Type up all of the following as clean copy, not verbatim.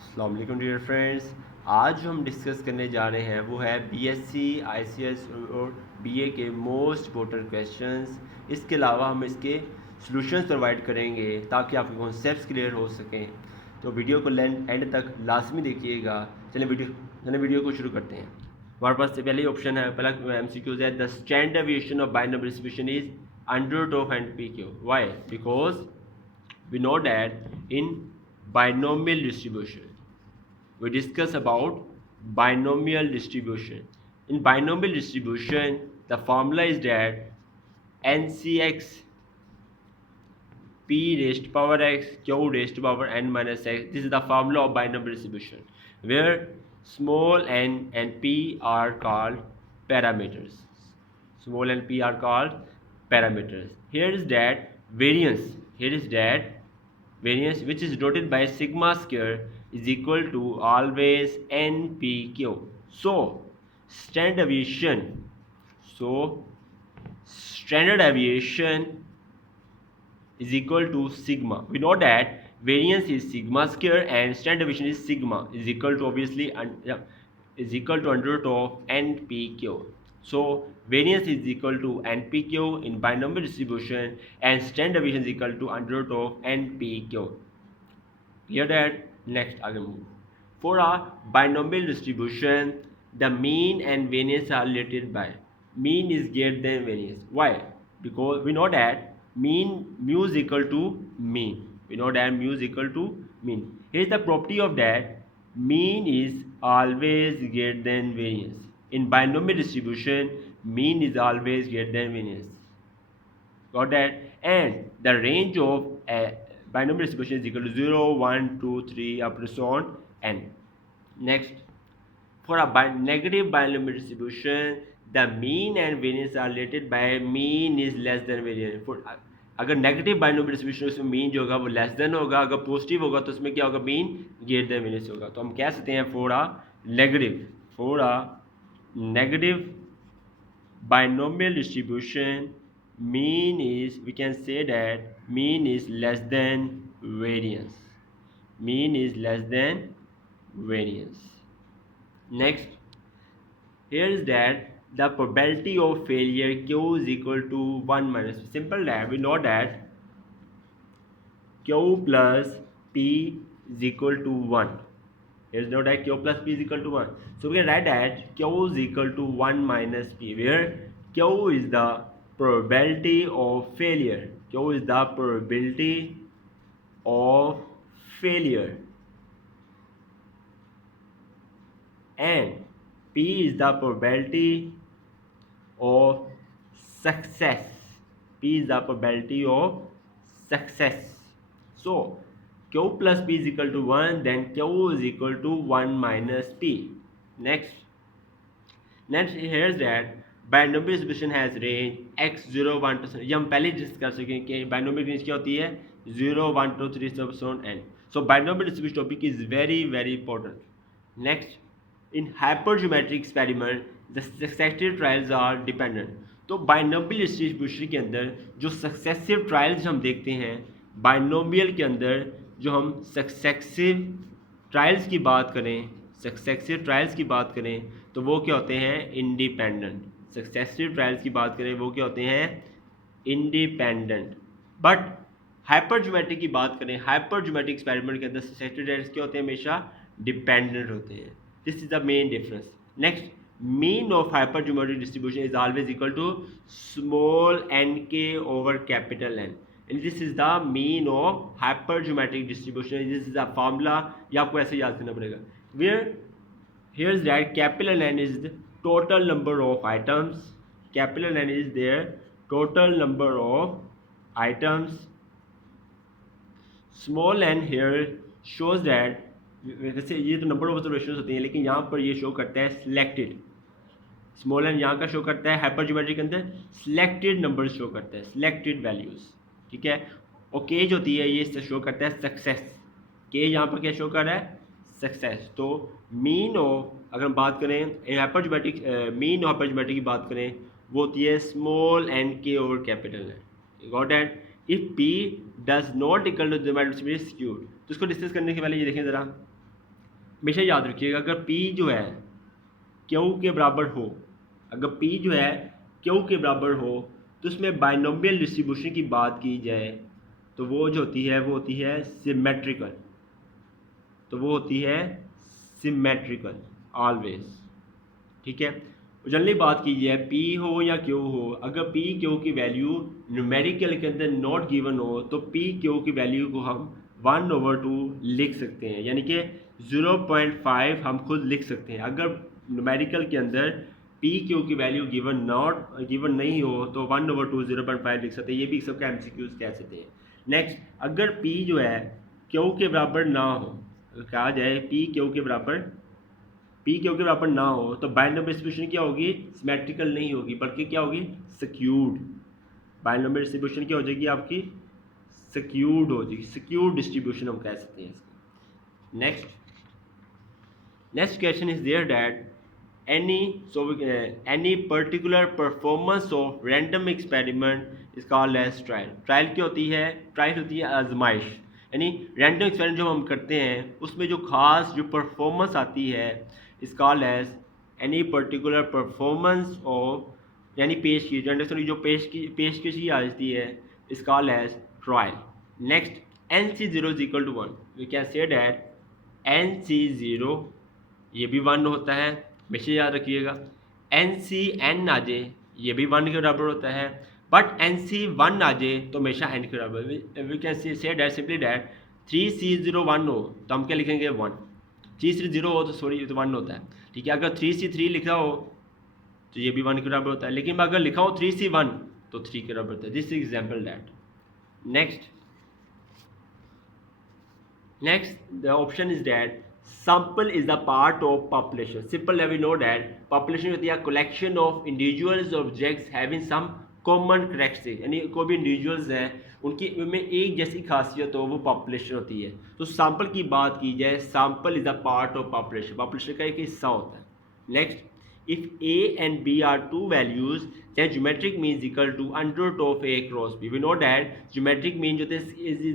अस्सलाम वालेकुम dear friends. आज जो हम डिस्कस करने जा रहे हैं वो है बीएससी, आईसीएस और बीए के मोस्ट इंपॉर्टेंट क्वेश्चंस। इसके अलावा हम इसके सॉल्यूशंस प्रोवाइड करेंगे ताकि आपके कॉन्सेप्ट्स क्लियर हो सकें। तो वीडियो को एंड तक लाजमी देखिएगा। चलें वीडियो को शुरू करते हैं। हमारे पास से पहले ऑप्शन है, पहला एमसीक्यूज है, the standard deviation of binary distribution is under root of n p q. Why? Because we know that in binomial distribution we discuss about binomial distribution. In binomial distribution the formula is that ncx p raised to power x q raised to power n minus x. This is the formula of binomial distribution where small n and p are called parameters. Small and p are called parameters. Here is that variance which is denoted by sigma square is equal to always npq. So standard deviation is equal to sigma. We know that variance is sigma square and standard deviation is sigma is equal to is equal to under root of npq. So variance is equal to npq in binomial distribution and standard deviation is equal to under root of npq. Clear that? Next आगे move. For a binomial distribution the mean and variance are related by mean is greater than variance. Why? Because we know that mu is equal to mean. We know that mu is equal to mean. Here is the property of that mean is always greater than variance. In binomial distribution mean is always greater than variance. Got that? And the range of a binomial distribution is equal to 0, 1, 2, 3 up to so on n. Next, for a negative binomial distribution the mean and variance are related by mean is less than variance. For अगर negative binomial distribution उसमें mean जो होगा वो less than होगा, अगर positive होगा तो उसमें क्या होगा, मीन ग्रेटर देन वेरियंस होगा. तो हम कह सकते हैं for a negative binomial distribution mean is, we can say that mean is less than variance. Mean is less than variance. Next, here is that the probability of failure q is equal to 1 minus, simple that we know that q plus p is equal to 1. Here is no that q plus p is equal to 1. So we can write that q is equal to 1 minus p, where q is the probability of failure. Q is the probability of failure. And p is the probability of success. P is the probability of success. So q plus p is equal to 1, then q is equal to 1 minus p. Next here is that binomial distribution has range x 0 1 to, ये हम पहले discuss कर चुके हैं कि binomial range क्या होती है, 0 1 2 3 so on n. So binomial distribution topic is very important. Next, in hypergeometric experiment the successive trials are dependent. तो बाइनोमियल डिस्ट्रीब्यूशन के अंदर जो सक्सेसिव ट्रायल्स हम देखते हैं, बाइनोमियल के अंदर जो हम सक्सेसिव ट्रायल्स की बात करें तो वो क्या होते हैं, इंडिपेंडेंट. सक्सेसिव ट्रायल्स की बात करें वो क्या होते हैं, इंडिपेंडेंट. बट हाइपरज्योमेट्रिक की बात करें, हाइपरज्योमेट्रिक एक्सपेरिमेंट के अंदर सक्सेसिव ट्रायल्स क्या होते हैं, हमेशा डिपेंडेंट होते हैं. This is the main difference. Next, mean of hypergeometric distribution is always equal to small nk over capital N. And this is the mean of hypergeometric distribution. This is the formula, ये आपको ऐसे याद करना पड़ेगा. Where here is that capital N is the total number of items. Capital N is their total number of items. Small n here shows that, वैसे ये तो number of observation होती हैं, लेकिन यहाँ पर ये शो करता है सिलेक्टेड. स्मॉल एन यहाँ का शो करता है हाइपरज्योमेट्रिक के अंदर सिलेक्टेड नंबर शो करता है, सिलेक्टेड वैल्यूज. ठीक है. और के जो होती है ये शो करता है सक्सेस. के यहाँ पर क्या शो कर रहा है, सक्सेस. तो मीन ऑफ, अगर हम बात करें हाइपरज्योमेट्रिक, मीन ऑफ हाइपरज्योमेट्रिक की बात करें वो होती है स्मॉल एन के ओवर कैपिटल है. Got it. If p does not equal to the skewed. तो इसको डिस्कस करने के पहले ये देखें ज़रा, हमेशा याद रखिएगा, अगर P जो है Q के बराबर हो, अगर P जो है Q के बराबर हो तो उसमें बाइनोमियल डिस्ट्रीब्यूशन की बात की जाए तो वो जो होती है वो होती है सिमेट्रिकल, तो वो होती है सिमेट्रिकल ऑलवेज। ठीक है, जनरली बात की जाए P हो या Q हो, अगर P Q की वैल्यू न्यूमेरिकल के अंदर नॉट गिवन हो तो P Q की वैल्यू को हम 1/2 लिख सकते हैं, यानी कि 0.5 हम खुद लिख सकते हैं। अगर न्यूमेरिकल के अंदर P Q की वैल्यू गिवन नहीं हो तो 1/2 0.5 लिख सकते हैं, ये भी सबका MCQs कह सकते हैं। नेक्स्ट, अगर P जो है Q के बराबर ना हो, कहा जाए P Q के बराबर ना हो तो बाइनोमियल डिस्ट्रीब्यूशन क्या होगी, सिमेट्रिकल नहीं होगी बल्कि क्या होगी, स्क्यूड। बाइनोमियल डिस्ट्रीब्यूशन क्या हो जाएगी आपकी, स्क्यूड हो जाएगी, स्क्यूड डिस्ट्रीब्यूशन हम कह सकते हैं इसको। Next question is there that any particular performance of random experiment is called as trial। Trial क्या होती है, ट्रायल होती है आजमाइश, यानी रैंडम एक्सपेरिमेंट जो हम करते हैं उसमें जो खास जो परफॉर्मेंस आती है is called as any particular performance of, यानी पेश की जो पेशकशी आती है is called as trial. Next, NC0 is equal to 1, we can say that NC0 ये भी 1 होता है, हमेशा याद रखिएगा। NCN आ जाए ये भी 1 के बराबर होता है, बट NC1 आ जाए तो हमेशा n के बराबर। We can say that simply that 3C0 1 हो तो हम क्या लिखेंगे 1, 3C0 हो तो सॉरी तो 1 होता है। ठीक है, अगर 3C3 लिखा हो तो ये भी 1 के बराबर होता है, लेकिन अगर लिखा हो 3C1 तो 3 के बराबर होता है। This example that. Next the option is that sample is the part of population। simple we know that population होती है collection of individuals objects having some common characteristics, यानी कोई भी इंडिविजुअल्स हैं उनकी में एक जैसी खासियत हो वो पॉपुलेशन होती है। तो सैम्पल की बात की जाए, sample is a part of population, population का एक हिस्सा होता है। Next, if A and B are two values then geometric mean is equal to under root of A cross B। we know that geometric mean जो is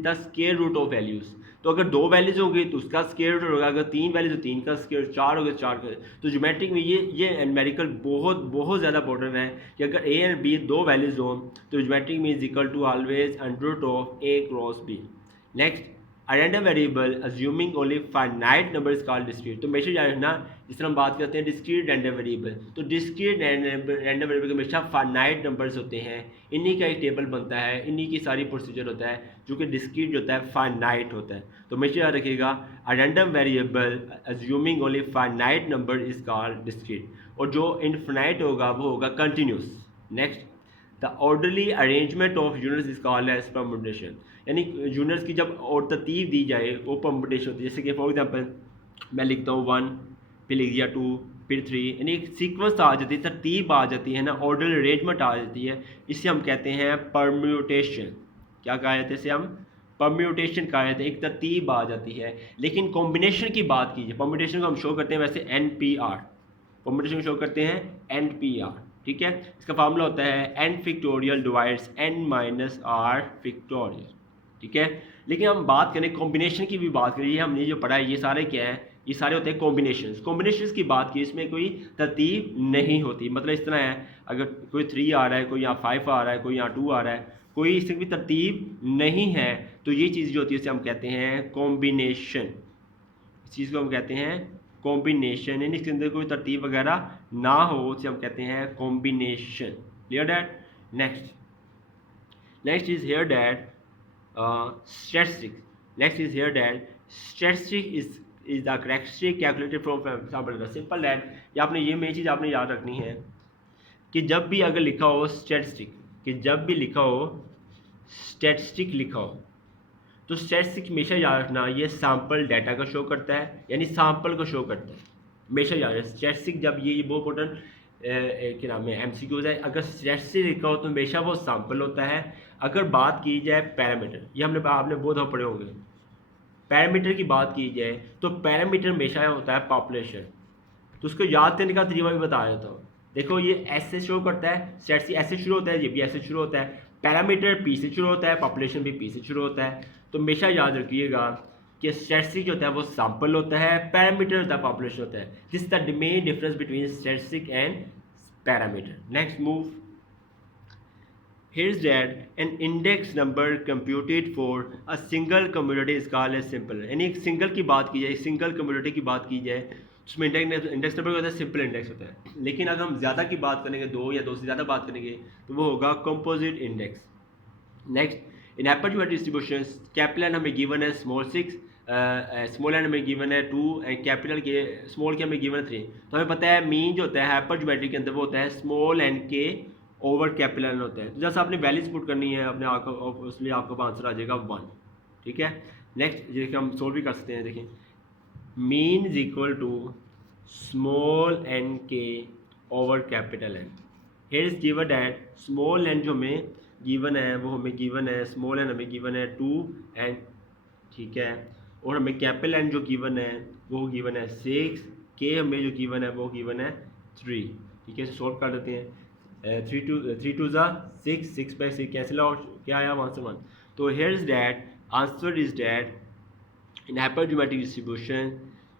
the square root of values। तो अगर 2 values होंगी तो उसका square root होगा, अगर 3 values तो 3 का स्क्वायर, 4 होगा 4 का। तो ज्योमेट्रिक में ये न्यूमेरिकल बहुत ज़्यादा इंपॉर्टेंट है कि अगर A और B 2 वैल्यूज हो तो geometric mean is equal to always under root of A cross B। Next, a random variable assuming only finite number is called discrete। तो हमेशा याद रखना जिस तरह हम बात करते हैं डिस्क्रीट रैंडम वेरिएबल, तो डिस्क्रीट रैंडम वेरिएबल हमेशा फाइनाइट नंबर्स होते हैं, इन्हीं का एक टेबल बनता है, इन्हीं की सारी प्रोसीजर होता है जो कि डिस्क्रीट जो होता है फाइनाइट होता है। तो हमेशा याद रखिएगा a random variable assuming only finite number is called discrete, और जो इनफिनाइट होगा वो होगा continuous. Next, the orderly arrangement of units is called as permutation, यानी यूनिट्स की जब और तरतीब दी जाए वो परम्यूटेशन होती है। जैसे कि फॉर एग्जांपल मैं लिखता हूँ 1, फिर लिख दिया 2, फिर 3, यानी एक सीक्वेंस आ जाती है, तरतीब आ जाती है ना, ऑर्डरली अरेंजमेंट आ जाती है, इसे हम कहते हैं परम्यूटेशन। क्या कहा जाता है इसे, हम परम्यूटेशन कहा जाता है, एक तरतीब आ जाती है। लेकिन कॉम्बिनेशन की बात कीजिए, परम्यूटेशन को हम शो करते हैं वैसे NPR, परम्यूटेशन को शो करते हैं NPR। ठीक है, इसका फार्मूला होता है n factorial divides n minus r factorial. ठीक है, लेकिन हम बात करें कॉम्बिनेशन की भी बात करें, हमने जो पढ़ा है ये सारे क्या है, ये सारे होते हैं कॉम्बिनेशंस। कॉम्बिनेशंस की बात की इसमें कोई तरतीब नहीं होती, मतलब इस तरह है अगर कोई 3 आ रहा है, कोई यहाँ 5 आ रहा है, कोई यहाँ 2 आ रहा है, कोई इसमें भी तरतीब नहीं है, तो ये चीज़ जो होती है इसे हम कहते हैं कॉम्बिनेशन। इस चीज़ को हम कहते हैं कॉम्बिनेशन, यानी इसके अंदर कोई तरतीब वगैरह ना हो उसे हम कहते हैं combination. Clear that. Next is here that statistics। next is here that statistic is the characteristic calculated from sample data। simple that ये आपने ये मेन चीज़ आपने याद रखनी है कि जब भी अगर लिखा हो स्टैटिस्टिक, कि जब भी लिखा हो स्टैटिस्टिक लिखा हो तो स्टैटिस्टिक हमेशा याद रखना ये सैम्पल डाटा का शो करता है, यानी सैम्पल को शो करता है, हमेशा याद रखना स्टैटिस्टिक। जब ये बहुत इंपॉर्टेंट क्या नाम है MCQs है, अगर स्टैटिस्टिक लिखा हो तो हमेशा वो सैम्पल होता है। अगर बात की जाए पैरामीटर, ये आपने बहुत पढ़े होंगे, पैरामीटर की बात की जाए तो पैरामीटर हमेशा होता है पॉपुलेशन। तो उसको याद करने का तरीका भी बता देता हूँ। देखो ये एस से शो करता है, स्टैटिस्टिक ऐसे शुरू होता है, ये भी ऐसे शुरू होता है, पैरामीटर P से शुरू होता है, पॉपुलेशन भी P से शुरू होता है। तो हमेशा याद रखिएगा कि स्टैटिस्टिक जो होता है वो सैंपल होता है, पैरामीटर होता है पॉपुलेशन होता है. This is the main difference between statistic and parameter. Next move. Here's that an index number computed for a single community is called as simple. यानी एक सिंगल की बात की जाए, सिंगल कम्युनिटी की बात की जाए, उसमें इंडेक्स नंबर होता है, सिंपल इंडेक्स होता है. लेकिन अगर हम ज़्यादा की बात करेंगे, दो या दो से ज़्यादा बात करेंगे, तो वो होगा कंपोजिट इंडेक्स. नेक्स्ट, इन हाइपरजोमेट्रिक डिस्ट्रीब्यूशन कैपिटल हमें गिवन है स्मॉल 6, स्मॉल एन हमें गिवन है 2 एंड कैपिटल के स्मॉल के हमें गिवन है 3. तो हमें पता है मीन जो होता है हाइपरजोमेट्रिक के अंदर वो होता है स्मॉल एन के ओवर कैपिटल एन होता है. तो जैसे आपने वैल्यूज पुट करनी है अपने आप, उसमें आपका आंसर आ जाएगा 1. ठीक है. नेक्स्ट देखिए हम सोल्व भी कर सकते हैं. देखिए mean is equal to small N के over capital N. Here is given that small N जो हमें गिवन है वो हमें गिवन है, स्मॉल एन हमें गिवन है 2 एंड ठीक है, और हमें कैपिटल एन जो गिवन है वो गिवन है 6, के हमें जो गिवन है वो गिवन है 3. ठीक है, सॉल्व कर देते हैं. 3 2 ज़ा 6, 6 by 6 कैंसिल आउट, क्या आया आंसर 1. तो here is that answer is that in hypergeometric distribution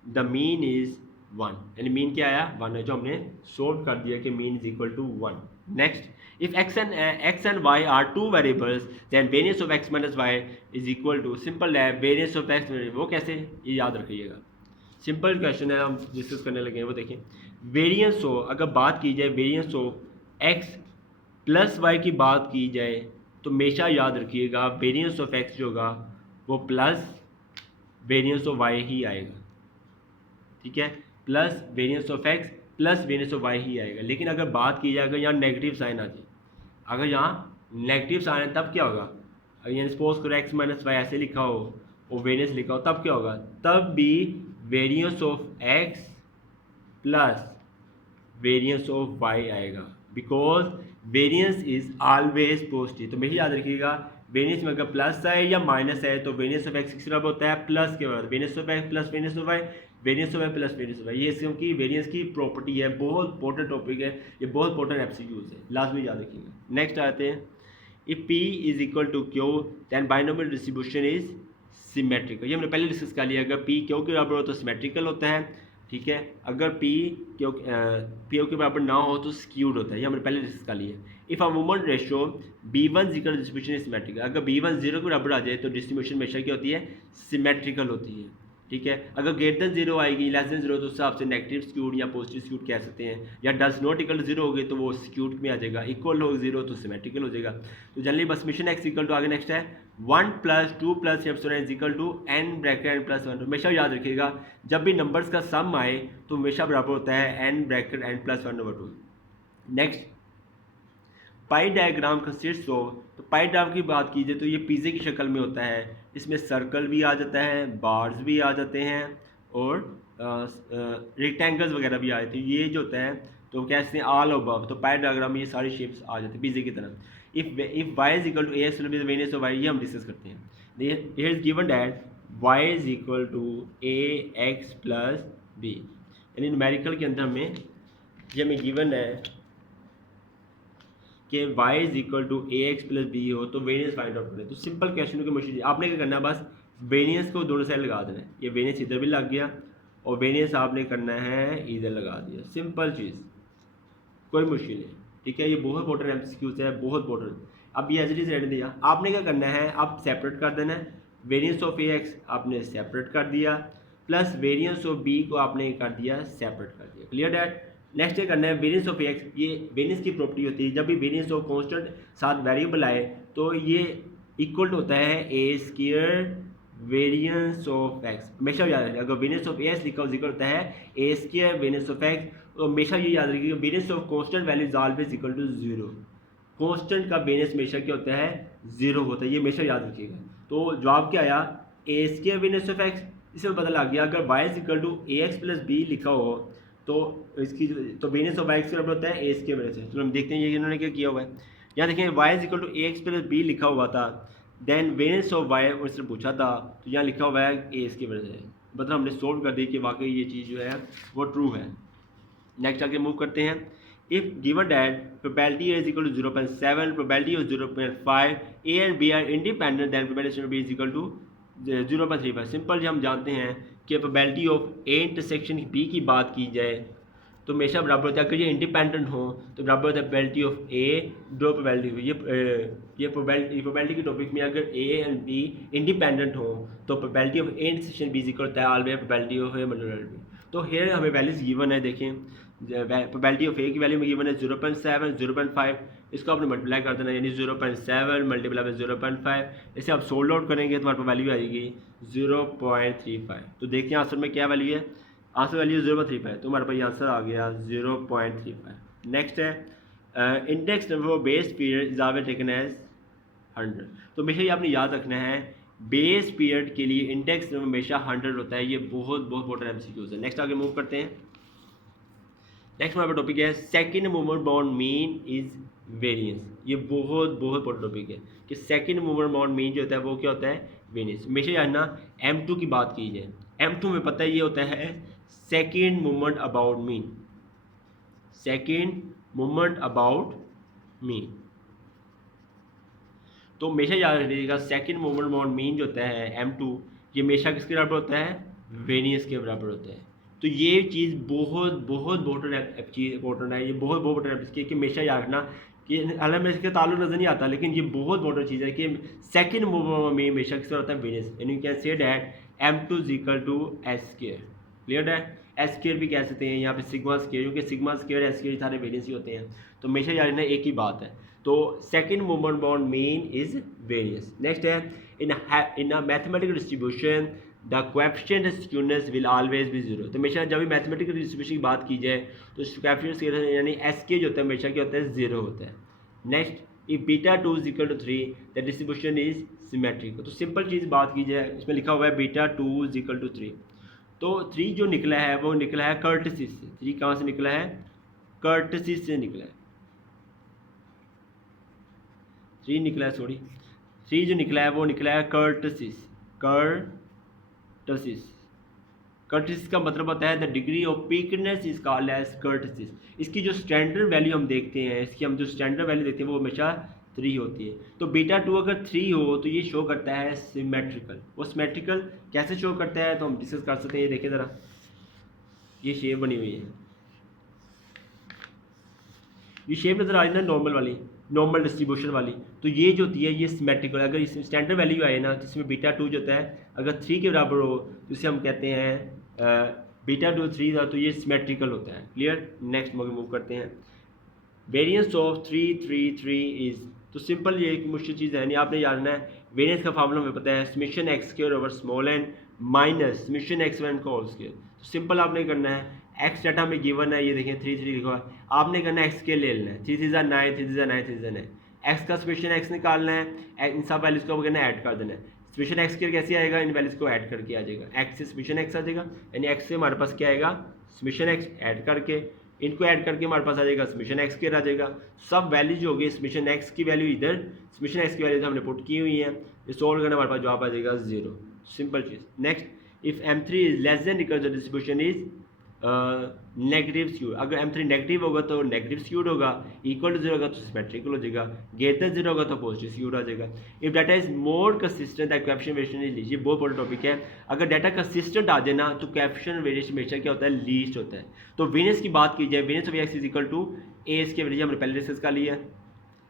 the mean is 1. यानी मीन क्या आया 1 है, जो हमने सोल्व कर दिया कि mean is equal to 1. Next, if x and y are two variables then variance of x minus y is equal to, simple है variance of x, वो कैसे, ये याद रखिएगा. सिंपल क्वेश्चन है, हम डिस्कस करने लगे हैं. वो देखें वेरिएंस हो, अगर बात की जाए वेरिएंस हो x प्लस वाई की बात की जाए तो हमेशा याद रखिएगा वेरिएंस ऑफ x जो होगा वो प्लस वेरिएंस ऑफ y ही आएगा. ठीक है, plus variance of x plus variance of y ही आएगा. लेकिन अगर बात की जाए अगर यहाँ नेगेटिव साइन आ जाए, अगर यहाँ नेगेटिव साइन है तब क्या होगा, अगर यहाँ सपोज करो x माइनस वाई ऐसे लिखा हो और वेरिएंस लिखा हो, तब क्या होगा, तब भी variance of x plus variance of y आएगा, because variance is always positive. तो मेरी याद रखिएगा वेरिएंस में अगर प्लस है या माइनस है तो वेरिएंस ऑफ x किस बराबर होता है, प्लस के बराबर. Variance of x plus variance of y, variance of y plus variance of y, ये इसकी वेरिएंस की प्रॉपर्टी है. बहुत इंपॉर्टेंट टॉपिक है ये, बहुत इंपॉर्टेंट एमसीक्यूज है, लाजमी याद रखिएगा. नेक्स्ट आते हैं, if p is equal to q then binomial distribution is symmetrical. ये हमने पहले डिस्कस कर लिया, अगर p q के बराबर हो तो सिमेट्रिकल होता है. ठीक है, अगर p q के बराबर ना हो तो स्क्यूड होता है, ये हमने पहले डिस्कस कर लिया. If a moment ratio b1 equal distribution is symmetrical, अगर b1 0 के बराबर आ जाए तो डिस्ट्रीब्यूशन हमेशा क्या होती है, सिमेट्रिकल होती है. ठीक है, अगर ग्रेटर देन 0 आएगी, लेस देन 0 तो उस हिसाब से नेगेटिव स्क्यूड या पॉजिटिव स्क्यूड कह सकते हैं, या डज नॉट इक्वल टू 0 हो गई तो वो स्क्यूड में आ जाएगा, इक्वल हो 0 तो सिमेट्रिकल हो जाएगा. तो generally summation x equal to, आगे नेक्स्ट है 1 plus 2 plus epsilon is equal to n bracket n plus 1. हमेशा याद रखिएगा जब भी नंबर्स का सम आए तो हमेशा बराबर होता है n bracket n plus 1/2. Next, pi diagram consists of, तो पाई डायग्राम की बात कीजिए तो ये पिज़्ज़े की शक्ल में होता है. इसमें सर्कल भी आ जाता है, बार्स भी आ जाते हैं और रेक्टेंगल्स वगैरह भी आ जाते हैं. ये जो होता है तो कहते हैं ऑल अबव. तो पाई डायग्राम में ये सारी शेप्स आ जाती हैं पिज़्ज़े की तरह. If y is equal to ax will be the variance of y, ये हम डिस्कस करते हैं. Here is given that y is equal to ax plus b. यानी न्यूमेरिकल के अंदर हमें ये हमें गिवन है कि y is equal to ax plus b हो तो वेरिएंस फाइंड आउट करें. तो सिंपल क्वेश्चन की मशीन आपने क्या करना है, बस वेरिएंस को दोनों साइड लगा देना है. ये वेरिएंस इधर भी लग गया और वेरिएंस आपने करना है इधर लगा दिया. सिंपल चीज़, कोई मुश्किल नहीं. ठीक है, ये बहुत इंपॉर्टेंट एमसीक्यूज है, बहुत इंपॉर्टेंट. अब ये एज इट इज रेड दिया, आपने क्या करना है, आप सेपरेट कर देना है. वेरिएंस ऑफ ax आपने सेपरेट कर दिया, प्लस वेरिएंस ऑफ b को आपने कर दिया सेपरेट कर दिया. Clear that. नेक्स्ट ये करना है वेरिएंस ऑफ x. ये वेरिएंस की प्रॉपर्टी होती है, जब भी वेरिएंस ऑफ कांस्टेंट साथ वेरिएबल आए तो ये इक्वल होता है a square variance of x. हमेशा याद रखिए, अगर वेरिएंस ऑफ as लिखा इक्वल होता है a square variance of x, तो हमेशा ये याद रखिएगा variance of constant value is always equal to 0. Constant का वेरिएंस हमेशा क्या होता है, 0 होता है, ये हमेशा याद रखिएगा. तो जवाब क्या आया, a square variance of x. इसमें पता लग गया अगर y is equal to ax plus b लिखा हो तो इसकी तो वेरिएंस ऑफ x के बराबर होता है a स्क्वायर वजह से. तो हम देखते हैं ये इन्होंने क्या किया हुआ है. यहाँ देखें y is equal to ax plus b लिखा हुआ था, देन वेरिएंस ऑफ y उससे पूछा था तो यहाँ लिखा हुआ है a स्क्वायर वजह से. मतलब हमने सोल्व कर दी कि वाकई ये चीज़ जो है वो ट्रू है. नेक्स्ट आगे मूव करते हैं. If given that probability is equal to 0.7, probability of 0.5, a and b are independent, then probability of b is equal to 0.35। Simple जी हम जानते हैं कि probability of A intersection B की बात की जाए तो हमेशा बराबर होता है, अगर ये इंडिपेंडेंट हो तो बराबर होता है प्रोबेबिलिटी ऑफ ए दो प्रोबेबिलिटी। ये प्रोबेबिलिटी के टॉपिक में अगर ए एंड बी इंडिपेंडेंट हो तो probability of A intersection B equal होता है always probability of A multiply B. तो हेयर हमें वैल्यूज गिवन है, देखें प्रोबेबिलिटी ऑफ ए की वैल्यू में गिवन है 0.7 0.5, इसको आपने मल्टीप्लाई कर देना, यानी 0.7 मल्टीप्लाई बाई 0.5, इसे आप सोल्ड आउट करेंगे तो हमारे पास वैल्यू आएगी 0.35। तो देखिए आंसर में क्या वैल्यू है, आंसर वैल्यू 0.35, तो हमारे पास आंसर आ गया 0.35। नेक्स्ट है index number of base period is always taken as 100। तो हमेशा ये आपने याद रखना है, बेस पीरियड के लिए इंडेक्स नंबर हमेशा 100 होता है। ये बहुत बहुत इंपॉर्टेंट एमसीक्यूज है। नेक्स्ट आगे मूव करते हैं। नेक्स्ट हमारा टॉपिक है second movement bound mean is variance. ये बहुत बहुत इंपॉर्टेंट टॉपिक है कि सेकंड मूवमेंट बाउंड मीन जो होता है वो क्या होता है, वेरिएंस। हमेशा जानना M2 की बात की जाए, M2 में पता है ये होता है second movement about mean, second movement about mean. तो हमेशा याद रखिएगा सेकंड मूवमेंट अबाउट मीन जो होता है M2, ये हमेशा किसके बराबर होता है, वेरिएंस के बराबर होता है। तो ये चीज़ बहुत बहुत इंपॉर्टेंट है, ये बहुत बहुत इंपॉर्टेंट है कि हमेशा याद रखना कि हालांकि में इसका ताल्लुक नजर नहीं आता, लेकिन ये बहुत इंपॉर्टेंट चीज़ है कि सेकंड मूवमेंट में हमेशा किसका होता है, वेरिएंस। यानी you can say that M2 is equal to S²। Clear है, S² भी कह सकते हैं यहाँ पे सिग्मा स्क्वायर, क्योंकि सिग्मा स्क्वायर S² सारे वेरिएंस ही होते हैं। तो हमेशा याद रखना एक ही बात है। तो second movement bound mean is variance. Next है in a mathematical distribution the coefficient skewness will always be 0। तो हमेशा जब भी मैथमेटिकल डिस्ट्रीब्यूशन की बात की जाए तो कोएफिशिएंट यानी SK जो होता है हमेशा क्या होता है, 0 होता है। Next if β2 is equal to 3 the distribution is symmetrical. तो सिंपल चीज़ बात की जाए, इसमें लिखा हुआ है β2 इज इक्वल टू 3। तो 3 जो निकला है वो निकला है कर्टसिस से। 3 कहाँ से निकला है, कर्टसिस से निकला है। 3 निकला है, सॉरी 3 जो निकला है वो निकला है कर्टसिस। कर्टसिस का मतलब होता है the degree of peakness is called as kurtosis. इसकी जो स्टैंडर्ड वैल्यू हम देखते हैं, इसकी हम जो स्टैंडर्ड वैल्यू देखते हैं वो हमेशा 3 होती है। तो β2 अगर 3 हो तो ये शो करता है सिमेट्रिकल। वो सिमेट्रिकल कैसे शो करता है तो हम डिस्कस कर सकते हैं। ये देखिए ज़रा, ये शेप बनी हुई है, ये शेप नज़र आ रही है ना नॉर्मल वाली, नॉर्मल डिस्ट्रीब्यूशन वाली। तो ये जो होती है ये सिमेट्रिकल। अगर इसमें स्टैंडर्ड वैल्यू आए ना जिसमें β2 जो होता है अगर 3 के बराबर हो तो इसे हम कहते हैं β2 3 था तो ये सिमेट्रिकल होता है। क्लियर, नेक्स्ट मूव करते हैं। वेरिएंस ऑफ 3 3 3 इज, तो सिंपल ये एक मुश्किल चीज़ है नहीं, आपने जानना है वेरिएंस का फार्मूला हमें पता है summation x² over small n minus summation x1 का होल स्क्वायर। तो सिंपल आपने करना है x डाटा में गिवन है, ये देखें 3 3 लिखा हुआ है, आपने करना है x² ले लेना है 3 3 9 3 3 9 3 3 9, x का समेशन x निकालना है, इन सब वैल्यूज़ को करना है ऐड कर देना है। समेशन x² कैसे आएगा, इन वैल्यूज़ को ऐड करके आ जाएगा, x से समेशन x आ जाएगा, यानी x से हमारे पास क्या आएगा समेशन x, ऐड करके इनको ऐड करके हमारे पास आ जाएगा समेशन x² आ जाएगा। सब वैल्यू जो होगी समेशन x की वैल्यू इधर, समेशन x की वैल्यू तो हमने पुट की हुई है, ये सोल्व करना हमारे पास जवाब आ जाएगा 0। सिंपल चीज़। Next if M3 is less than equal to distribution is negative skewed. अगर M3 नेगेटिव होगा तो नेगेटिव स्क्यूड होगा, इक्वल टू 0 होगा तो सिमेट्रिकल हो जाएगा, ग्रेटर 0 होगा तो पॉजिटिव स्क्यूड आ जाएगा। If data is more consistent the coefficient variation is least. ये बहुत बड़ा टॉपिक है। अगर डाटा कंसिस्टेंट आ जाए ना तो कोएफिशिएंट वेरिएशन हमेशा क्या होता है, लीस्ट होता है। तो वेरिएंस की बात की जाए, variance of x is equal to A इसके वजह हमने पहले डिस्कस कर लिया है।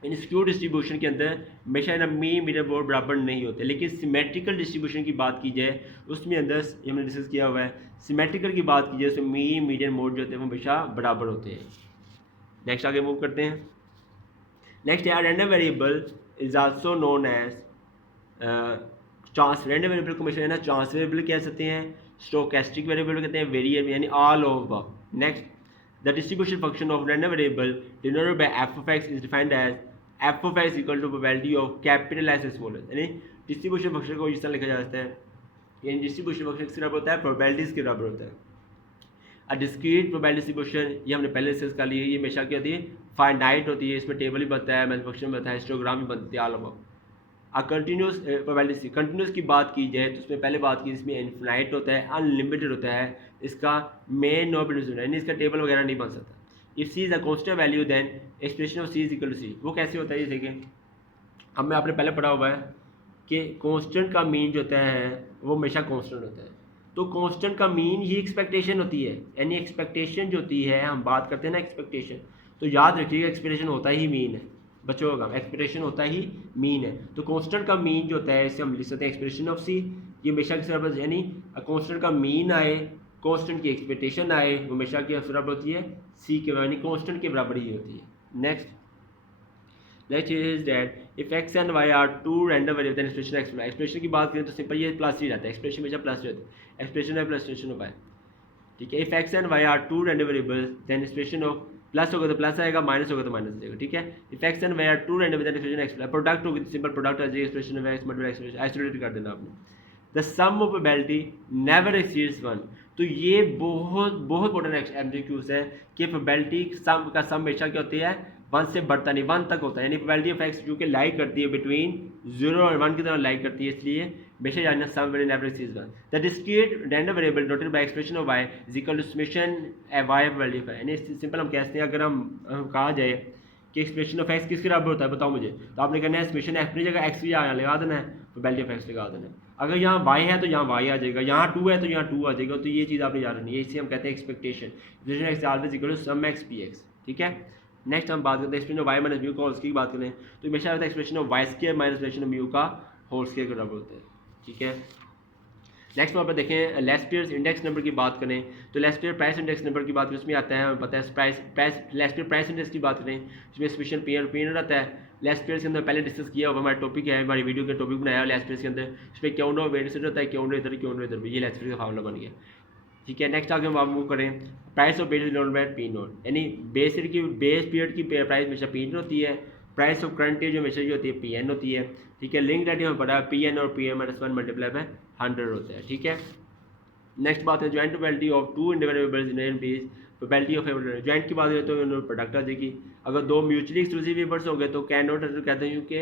इन स्क्यूड डिस्ट्रीब्यूशन के अंदर हमेशा ना मीन मीडियन मोड बराबर नहीं होते, लेकिन सिमेट्रिकल डिस्ट्रीब्यूशन की बात की जाए उसमें अंदर हमने डिस्कस किया हुआ है, सिमेट्रिकल की बात की जाए उसमें मीन मीडियन मोड जो होते हैं वो हमेशा बराबर होते हैं। नेक्स्ट आगे मूव करते हैं। नेक्स्ट है random variable is also known as chance. Random variable को हमेशा है ना चांस वेरिएबल कह सकते हैं, स्टोकेस्टिक वेरिएबल कहते हैं, वेरिएबल यानी all of. Next the distribution function of random variable denoted by f of x is defined as f of x equal to probability of capital S small s। यानी distribution function को इस तरह लिखा जा सकता है, यानी डिस्ट्रीब्यूशन फंक्शन किसके बराबर होता है, प्रोबेबिलिटीज के बराबर होता है। अ डिस्क्रीट प्रोबेबिलिटी डिस्ट्रीब्यूशन ये हमने पहले डिस्कस कर लिया, ये हमेशा क्या होती है, फाइनाइट होती है, इसमें टेबल भी बनता है, मैथ फंक्शन बनता है, हिस्टोग्राम भी बनती है, all over. A continuous probability, continuous की बात की जाए तो उसमें पहले बात की इसमें इनफिनाइट होता है, अनलिमिटेड होता है, इसका मेन नो प्रोड्यूसर यानी इसका टेबल वगैरह नहीं बन सकता। If C is a constant value then expression of C is equal to C. वो कैसे होता है ये देखें, अब मैं आपने पहले पढ़ा हुआ है कि कांस्टेंट का मीन जो होता है वो हमेशा कांस्टेंट होता है। तो कांस्टेंट का मीन ही एक्सपेक्टेशन होती है, यानी एक्सपेक्टेशन जो होती है, हम बात करते हैं ना एक्सपेक्टेशन, तो याद रखिएगा एक्सपेक्टेशन होता ही मीन है, बच्चों का एक्सपेक्टेशन होता ही मीन है। तो कांस्टेंट का मीन जो होता है इसे हम लिख सकते हैं एक्सप्रेशन ऑफ सी, ये हमेशा किस बराबर, यानी कांस्टेंट का मीन आए, कांस्टेंट की एक्सपेक्टेशन आए, वो हमेशा की बराबर होती है सी के, यानी कांस्टेंट के बराबर ही होती है। Next is that if x and y are two random variable then expression की बात करें तो सिंपल ये प्लस ही रहता है, एक्सप्रेशन हमेशा प्लस रहता है, एक्सप्रेशन है प्लस एक्सप्रेशन ऑफ वाई, ठीक है। If x and y are two random variables then expression of plus होगा तो प्लस आएगा, माइनस होगा तो माइनस आएगा, ठीक है। If x and y are two random then expression x product होगी तो सिंपल प्रोडक्ट आ जाएगा, expression of x multiply expression isolated कर देना आपने। The sum of probability never exceeds 1, तो ये बहुत बहुत इंपॉर्टेंट एमसीक्यूज है कि प्रोबेबिलिटी सम का सम हमेशा क्या होती है 1 से बढ़ता नहीं, 1 तक होता है, यानी प्रोबेबिलिटी ऑफ एक्स जो कि लाई करती है बिटवीन 0 और 1 की तरह लाई करती है, इसलिए हमेशा जानना some variable never exceeds 1। The discrete random variable डोटेड by expression of y is equal to summation y probability of, यानी सिंपल हम कहते हैं, अगर हम कहा जाए कि एक्सप्रेशन ऑफ एक्स किसके बराबर होता है बताओ मुझे, तो आपने कहना है समेशन अपनी जगह एक्स भी यहाँ लगा देना है, प्रोबेबिलिटी ऑफ एक्स लगा देना है। अगर यहाँ y है तो यहाँ y आ जाएगा, यहाँ 2 है तो यहाँ 2 आ जाएगा, तो ये चीज़ आपने याद रखनी है, इसे हम कहते हैं expectation, expression x always equal to sum x p x, ठीक है। नेक्स्ट हम बात करते हैं expression of y minus mu का होल स्क्वायर की बात करें तो हमेशा होता है expression of y square minus expression of mu का होल स्क्वायर के बराबर होता है, ठीक है। नेक्स्ट वहाँ पर देखें लेस्पियर्स इंडेक्स नंबर की बात करें तो लेस्पियर प्राइस इंडेक्स नंबर की बात करें उसमें आता है, हमें पता है लेस्पियर प्राइस इंडेक्स की बात करें उसमें स्पेशल पीरियड आता है। लेस्पियर्स के अंदर पहले डिस्कस किया हुआ हमारा टॉपिक है, हमारी वीडियो का टॉपिक बनाया हुआ लेस्पियर्स के अंदर, उसमें क्यों नो वेट होता है, क्यों नो इधर क्यों नो इधर, ये लेस्पियर का फार्मूला बन गया, ठीक है। नेक्स्ट आगे हम मूव करें price of base note by P note, यानी बेस पीरियड की प्राइस हमेशा पी नोट होती है, प्राइस ऑफ करंट जो हमेशा जो होती है पी एन होती है, ठीक है। लिंक डेट हमें पता है पी एन और p n minus 1 multiply by 100 होता है, ठीक है। नेक्स्ट बात है joint probability of two individuals in n pieces, probability of joint की बात करें तो प्रोडक्ट आ जाएगी। अगर दो म्यूचुअली एक्सक्लूसिव वेवर्स हो गए तो कैन नॉट कहते हैं कि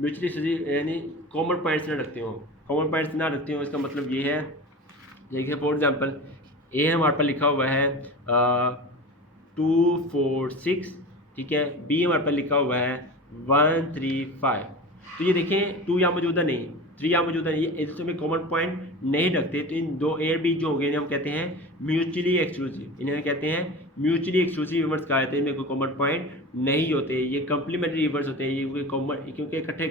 म्यूचुअली एक्सक्लूसिव यानी कॉमन पॉइंट्स ना रखते हो, कॉमन पॉइंट्स ना रखते हो, इसका मतलब ये है देखिए फॉर एग्जाम्पल ए हमारे पास लिखा हुआ है 2 4 6, ठीक है, बी हमारे पास लिखा हुआ है 1 3 5, तो ये देखें 2 यहाँ मौजूदा नहीं, 3 यहाँ मौजूदा नहीं, ये इसमें कॉमन पॉइंट नहीं रखते, तो इन दो ए और बी जो होंगे इन्हें हम कहते हैं म्यूचुअली एक्सक्लूसिव, इन्हें कहते हैं म्यूचुअली एक्सक्लूसिव रिवर्स कहा जाता है, इनमें कोई कॉमन पॉइंट नहीं होते, ये कंप्लीमेंट्री रिवर्स होते हैं, ये कॉमन क्योंकि इकट्ठे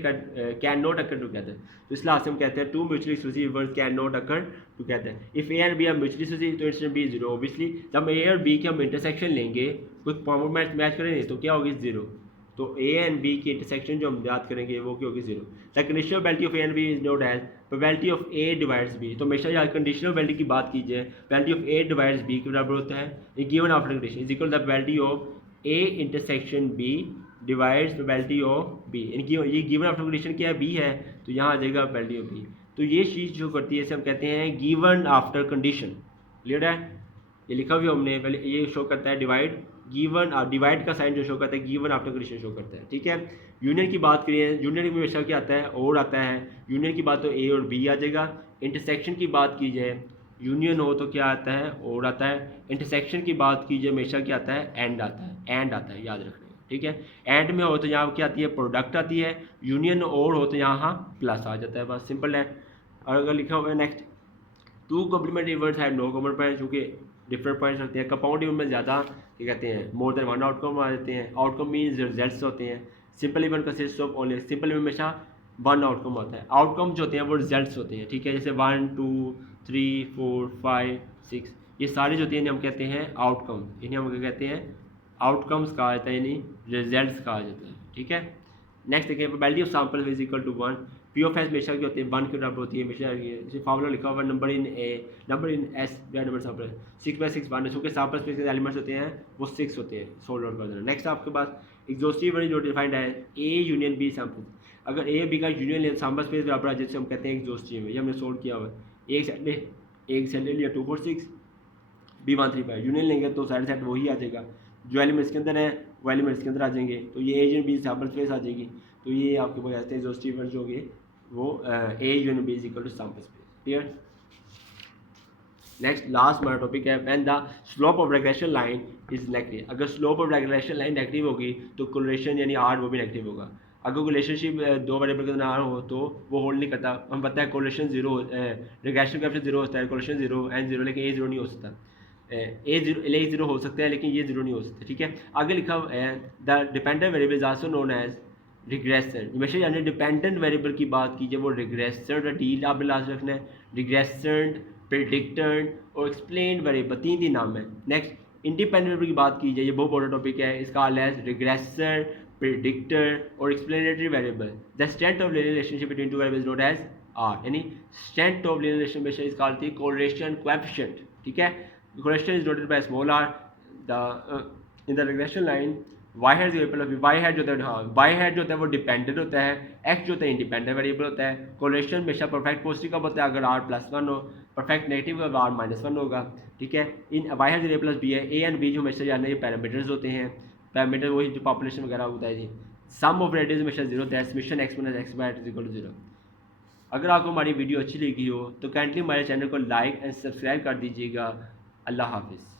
कैन नॉट अकर टुगेदर, तो इस लिहाज से हम कहते हैं 2 mutually exclusive reverse can not occur together. If A and B are mutually exclusive तो इंटरसेक्शन बी इज 0, ऑब्वियसली जब ए और बी के हम इंटरसेक्शन लेंगे कोई कॉमन मैच करेंगे तो क्या होगी 0, तो ए एंड बी की इंटरसेक्शन जो हम याद करेंगे वो क्या होगी 0। The conditional probability of A and B is note as probability of A divides B, तो हमेशा यार कंडीशनल प्रोबेबिलिटी की बात कीजिए, probability of A divides B के बराबर होता है ये given after condition is equal the probability of A intersection B divides probability of B, ये गिवन आफ्टर कंडीशन क्या है बी है, तो यहाँ आ जाएगा प्रोबेबिलिटी ऑफ बी, तो ये चीज़ जो करती है इसे हम कहते हैं गिवन आफ्टर कंडीशन, क्लियर है, ये लिखा हुआ हमने पहले, ये शो करता है डिवाइड, गिवन डिवाइड का साइन जो शो करता है गिवन आफ्टर कंडीशन शो करता है, ठीक है। यूनियन की बात करिए, यूनियन में हमेशा क्या आता है और आता है, यूनियन की बात तो ए और बी आ जाएगा। इंटरसेक्शन की बात की जाए यूनियन हो तो क्या आता है और आता है, इंटरसेक्शन की बात कीजिए हमेशा क्या आता है एंड आता है, एंड आता है, याद रखना, ठीक है। एंड में हो तो यहाँ क्या आती है प्रोडक्ट आती है, यूनियन और हो तो यहाँ प्लस आ जाता है, बस सिंपल है। और अगर लिखा हुआ है next 2 complementary words have no common point, चूँकि डिफरेंट पॉइंट्स रखते हैं, कंपाउंड इवन में ज़्यादा क्या कहते हैं मोर देन 1 आउटकम आ जाते हैं, आउटकम मीन्स रिजल्ट्स होते हैं, simple even consist of only, simple even हमेशा 1 आउटकम होता है, आउटकम जो होते हैं वो रिजल्ट्स होते हैं, ठीक है, जैसे 1 2 3 4 5 6 ये सारे जो होते हैं हम कहते हैं आउटकम, इन्हें हम क्या कहते हैं आउटकम्स कहा जाता है, यानी रिजल्ट्स कहा जाता है, ठीक है। नेक्स्ट देखिए probability of sample is equal to 1, p of s हमेशा की होती है 1 के बराबर होती है हमेशा, जैसे फार्मूला लिखा हुआ number in A number in S number sample 6/6 1, चूँकि सैंपल स्पेस के एलिमेंट्स होते हैं वो 6 होते हैं, सोल्व आउट कर देना। नेक्स्ट आपके पास एग्जॉस्टिव जो डिफाइंड है ए यूनियन बी सैंपल, अगर ए बी का यूनियन ले सैंपल स्पेस बराबर है जिससे हम कहते हैं एग्जॉस्टिव, ये हमने सोल्व किया हुआ है, एक सेट ले लिया 2 4 6 बी 1 3 5, यूनियन लेंगे तो साइड सेट वही आ जाएगा, जो एलिमेंट्स के अंदर है वो एलिमेंट्स के अंदर आ जाएंगे, तो ये A union B sample space आ जाएगी, तो ये आपके पास ऐसे एग्जॉस्टिव जो होंगे वो A union B is equal to sample space, clear. Next last हमारा टॉपिक है when the slope of regression line is negative, अगर slope of regression line negative होगी तो कोरिलेशन यानी आर वो भी नेगेटिव होगा, अगर रिलेशनशिप दो वेरिएबल का ना हो तो वो होल्ड नहीं करता। हम पता है correlation zero, regression coefficient zero होता है, कोरिलेशन जीरो एंड जीरो, लेकिन ए जीरो नहीं हो सकता। ए जीरो हो सकता है लेकिन ये जीरो नहीं हो सकता, ठीक है। आगे लिखा हुआ है the dependent variable is also known as regressor. हमेशा यानी डिपेंडेंट वेरिएबल की बात कीजिए वो रिग्रेसर का डील आपने लास्ट रखना है। रिग्रेसेंट, प्रेडिक्टेंट और एक्सप्लेन्ड वेरिएबल, तीन नाम है। नेक्स्ट इंडिपेंडेंट वेरिएबल की बात कीजिए, ये बहुत बड़ा टॉपिक है, इसका एज रिग्रेसर, प्रेडिक्टर और explanatory variable. The strength of linear relationship between two variables known as R, यानी strength of linear relationship is called the correlation coefficient, ठीक है। Correlation is noted by small R. The in the regression line Y head Y head जो होता है, हाँ Y head जो होता है वो डिपेंडेंट होता है, एक्स जो होता है इंडिपेंडेंट वेरिएबल होता है। कोरिलेशन हमेशा परफेक्ट पॉजिटिव का होता है अगर आर प्लस वन हो, परफेक्ट नेगेटिव का आर माइनस वन होगा, ठीक है। इन वाई हेड ए प्लस बी है, ए एंड बी जो हमेशा जाना ये पैरामीटर्स होते हैं, पैरामीटर वही जो पॉपुलेशन वगैरह होता है जी। सम ऑफ रेडियस हमेशा जीरो होता है, summation x minus x by is equal to zero. अगर आपको हमारी वीडियो अच्छी लगी हो तो काइंडली हमारे चैनल को लाइक एंड सब्सक्राइब कर दीजिएगा। अल्लाह हाफिज़।